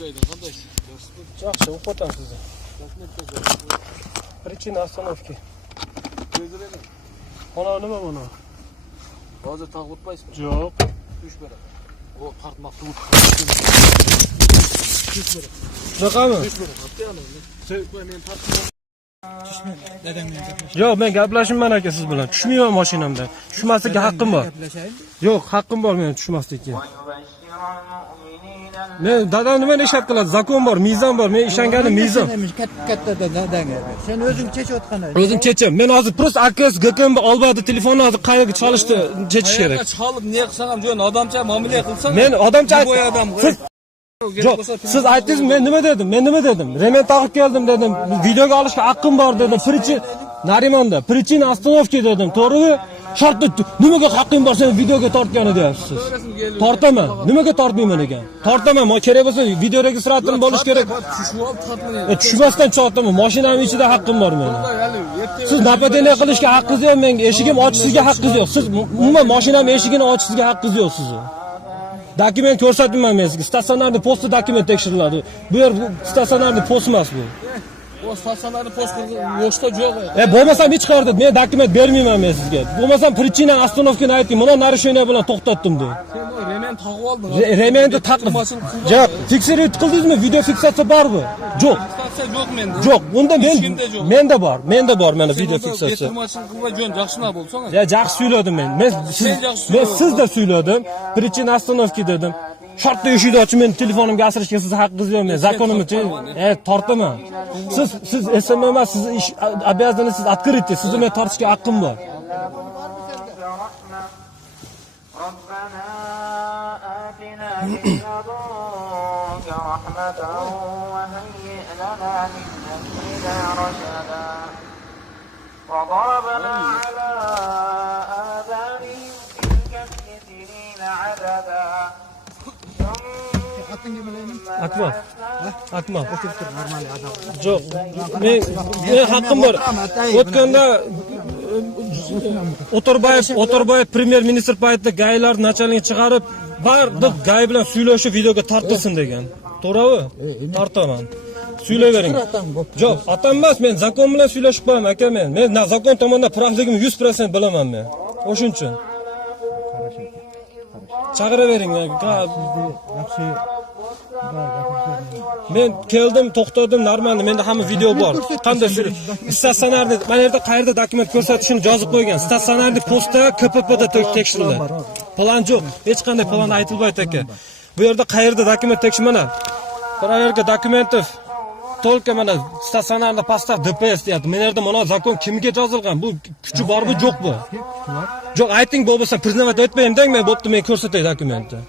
Turgay'dan qanday? Yaxshi, o'qotam sizni. Причина остановки. Ana nima buni? Hozir taqib o'tmaysizmi? Yo'q. Tush beradi. O tartmoqni Shunaqami? tush beradi. Sevib men tartmoq. Yo'q, men gaplashmayman aka siz bilan. Tushmayman mashinamdan. Tushmaslikka haqqim bor. Yo'q, haqqim bor men tushmaslikka. Men dadam nima ishlab qiladi? Zakon bor, mizon bor. Men ishonganim mizon. Katta dadang. Sen o'zing chechayotgan. O'zim checham. Men hozir prosta AKS GKM olmadi telefonni hozir qayerga chalishdi, chechish kerak. Chalib ne qilsam ham jo'n odamcha muomala qilsam. Men odamcha boy odam. Yo'q, siz aytdingizmi? Men nima dedim? Men nima dedim? Remen taqib keldim dedim. Videoga olishga haqqim bor dedim. Narimanda, причина остановки dedim. To'g'rimi? Shartda nimaga haqqing bor sen videoga tortgani deyapsiz. Tortaman. Nimaga tortmayman ekan? Tortaman. Men kerak bo'lsa video registratorni bo'lish kerak. Tushib olib tortmayman. Tushmasdan tortaman. Mashinamning ichida haqqim bor mening. Siz napadeniya qilishga haqqingiz yo'q, menga eshigim ochishga haqqingiz yo'q. Siz umuman mashinamning eshigini ochishga haqqingiz yo'q sizni. Dokument ko'rsatmayman men sizga. Statsionarniy postda dokument tekshiriladi. Bu yer statsionarniy post emas bu. O statsionarniy post yo'qsa yo'q. Bo'lmasam hech qayerda men dokument bermayman men sizga. Bo'lmasam причина остановканы ayting. Mana narishoniya bilan to'xtatdim deb. Sen o remen taqib olding. Remenni taqib. Yo'q, fiksировать qildingizmi? Video fiksatsiya bormi? Yo'q. Fiksatsiya yo'q menda. Yo'q, unda menda bor. Menda bor mana video fiksatsiya. Getirmasini qilib jo'n yaxshina bo'lsang. Ya yaxshi suyladim men. Men sizda suyladim. Причина остановки dedim. Shartda eshikni ochib men telefonimga asrashga siz haqqingiz yo'q. Men zakonimcha tortaman. Siz SMA emas, siz ish обязанность siz открытый. Sizni men tortishga haqqim bor. وضربنا على آذانهم في الكهف سنين عددا Atma. Yo'q. Men haqqim bor. O'tganda O'torbayev premyer ministr paytida gaylar nachalnik chiqarib, deb gay bilan suylashib videoga tortilsin degan. To'g'rimi? Tortaman. Suylayvering. Yo'q, otam emas, men zakon bilan suylashib qo'yaman aka men. Men zakon tomonidan pravligimni 100% bilaman men. O'shuning uchun. Chaqiravering. Men keldim, to'xtadim, normal. Menda hamma video bor. Qanday statsionarniy, mana yerda qayerda dokument ko'rsatishini yozib qo'ygan. Statsionarniy postda KPPda tekshirildi. Plan yo'q, hech qanday plan aytilmaydi aka. Bu yerda qayerda dokument tekshir mana. Проверка документов только mana statsionarniy postda ДПС deyapti. Men yerda mana zakon kimga yozilgan? Bu kuchi bormi, yo'qmi? Yo'q, ayting bo'lmasa priznovat etmayman deng, men bo'pti, men ko'rsatay dokumentni.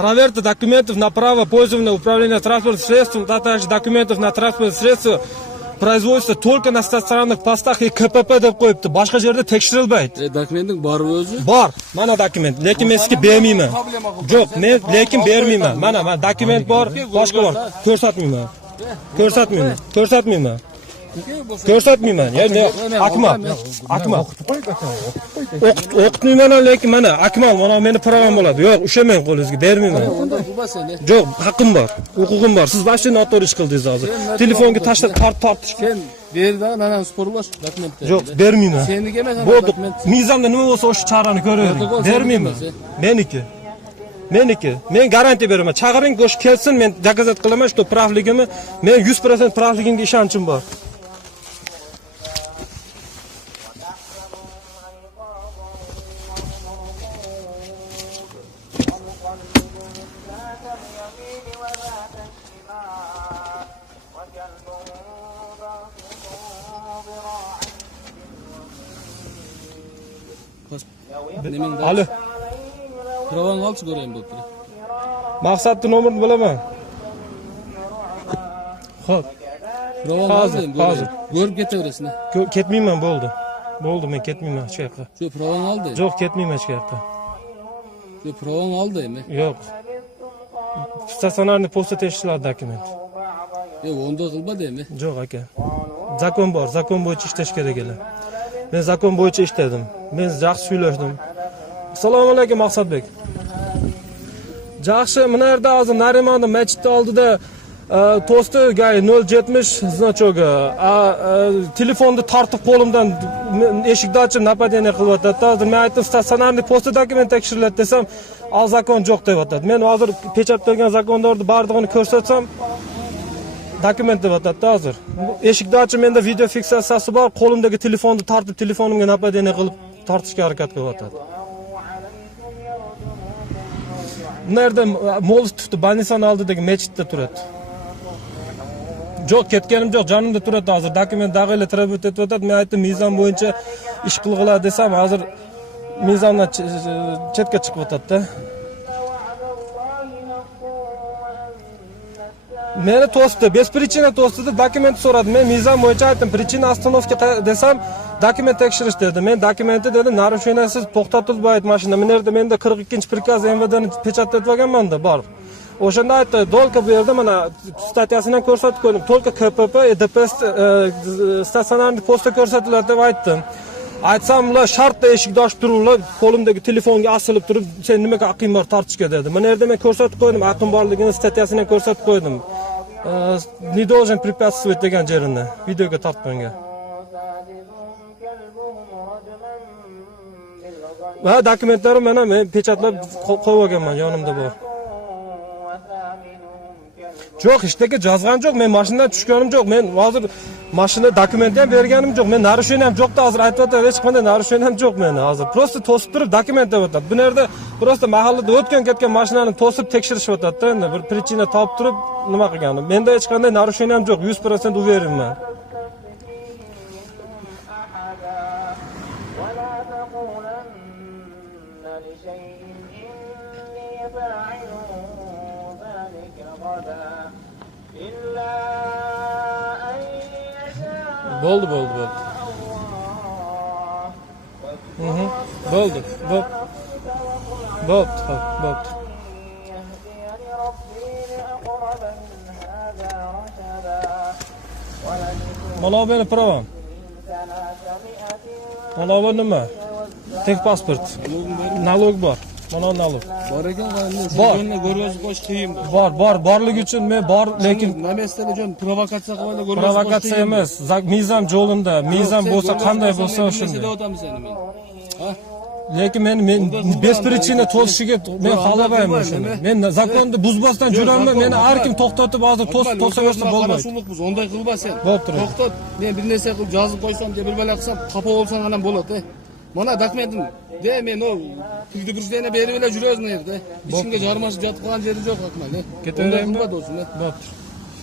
Проверка документов на право пользования управления транспортным средством, а также документов на транспортное средство производится только на стационарных постах и КПП deb qo'yibdi. Boshqa yerda tekshirilmaydi. Dokumenting bormi o'zi? Bor. Mana dokument. Lekin men sizga bermayman. Yo'q, men lekin bermayman. Mana dokument bor, boshqa bor. Ko'rsatmayman. Ko'rsatmayman. Ya, Akmal. O'qitmayman lekin mana Akmal, mana meni pravam bo'ladi. Yo'q, ushamang qo'lingizga, bermayman. Yo'q, haqqim bor, huquqim bor. Siz boshqa noto'g'ri ish qildingiz hozir. Telefonga tashlab tortish. Sen berdan ana sporlash dokumentni. Yo'q, bermayman. Seniki emas dokument. Mizonda nima bo'lsa o'sha chorani ko'ravering. Bermayman. Meniki. Men garantiya beraman. Chaqiring, go'sh kelsin, men dokazat qilaman, shu pravligimni, men 100% pravligimga ishonchim bor. Alo. Pravan olchi ko'rayim bo'pti. Maqsadni nomerini bilaman. Xo'p. Pravan oldim. Hozir. Ko'rib ketaverasizmi? Ketmayman, bo'ldi. Men ketmayman hech qayerga. Shu pravan oldi. Yo'q, ketmayman hech qayerga. Shu pravan oldimi? Yo'q. Statsionarniy postda tekshiriladi dokument. Yo'q, unda qilmadimi? Yo'q aka. Zakon bor, zakon bo'yicha ishlash kerak edi. Men zakon bo'yicha ishladim. Men yaxshi suylashdim. Assalomu alaykum Maqsadbek. Yaxshi, mana yerda hozir Narimonni masjidni oldida to'sti gay 070 значогы. Telefonni tortib qo'limdan eshikni ochib napadeniya qilyapti. Hozir men aytdim, statsionarniy posta dokument tekshiriladi desam, al zakon yo'q deyapti. Men hozir pechat bergan zakonlarni barlig'ini ko'rsatsam, dokument deyapti hozir. Eshikni ochib menda video fiksatsiyasi bor, qo'limdagi telefonni tortib telefonimga napadeniya qilib tortishga harakat qilyapti. Nerede Mo'g'ul tutdi, Banisani oldidagi masjidda turadi. Yo'q, ketganim yo'q, jonimda turadi hozir. Dokument dag'ila tribut etyapti. Men aytdim, mezon bo'yicha ish qilg'ila desam, hozir mezondan chetga chiqib o'tadi-da. Meni to'sdi, bez prichina to'sdi, dokument so'radi. Men mezon bo'yicha aytdim, prichina ostanovka desam, dokument tekshirish dedi. Men dokumenti dedim, narusheniyasiz to'xtatilmaydi mashina. Menda 42-prikaz MVDni pechatlatib olganman-da, bor. O'shanda aytdi, dolka bu yerda mana statyasini ko'rsatib qo'ydim. Tolka KPP, EDPS statsionarniy posta ko'rsatiladi deb aytdim. Aytsam, ular shartda eshikni ochib turiblar, qo'limdagi telefonga osilib turib, sen nimaga aqing bor tortishga dedi. Mana yerda men ko'rsatib qo'ydim, aqim borligini statyasini ko'rsatib qo'ydim. Не должен препятствовать degan jerini videoga tortmanga. Va dokumentlarim mana men pechatlab qo'yib olganman, yonimda bor. Yo'q, hech narsa yozgan yo'q. Men mashinadan tushganim yo'q. Men hozir mashina dokumentni ham berganim yo'q. Men narusheniya ham yo'qda hozir aytayapman, hech qanday narusheniya ham yo'q meni hozir. Prosta to'sib turib dokument deyapti. Bu yerda prosta mahallada o'tgan ketgan mashinani to'sib tekshirishyapti-da. Endi bir prichina topib turib nima qilganim. Menda hech qanday narusheniya ham yo'q. 100% uverimman. Bo'ldi. Bo'ldi. Mana beni pravam. Mana bu nima? Tek pasport. Nalog bor. Mana nalog. Bor ekan, Bor. Shuni ko'rgazib qo'yish qiyin. Borligi uchun men lekin Namesda jon provokatsiya qilib ko'rgazib provokatsiya emas. Mezon yo'linda, mezon bo'lsa qanday bo'lsa o'shunday. Lekin men bez prichina to'sishiga men xohlamayman shuni. Men zakonni buzmasdan juraman. Meni har kim to'xtatib hozir to'saversa bo'lmaydi. Biz unday qilmasan. Bo'pti. To'xtat. Men bir narsa qilib yozib qo'ysam, deb bir bala qilsam, xafa bo'lsang ham bo'ladi. Mana dokumentim. De men o pulni burchlarni berib juramiz bu yerda. Hech kimga jarmashib jotib qolgan jeri yo'q, Akmal. Ketaveraymi? Bo'pti.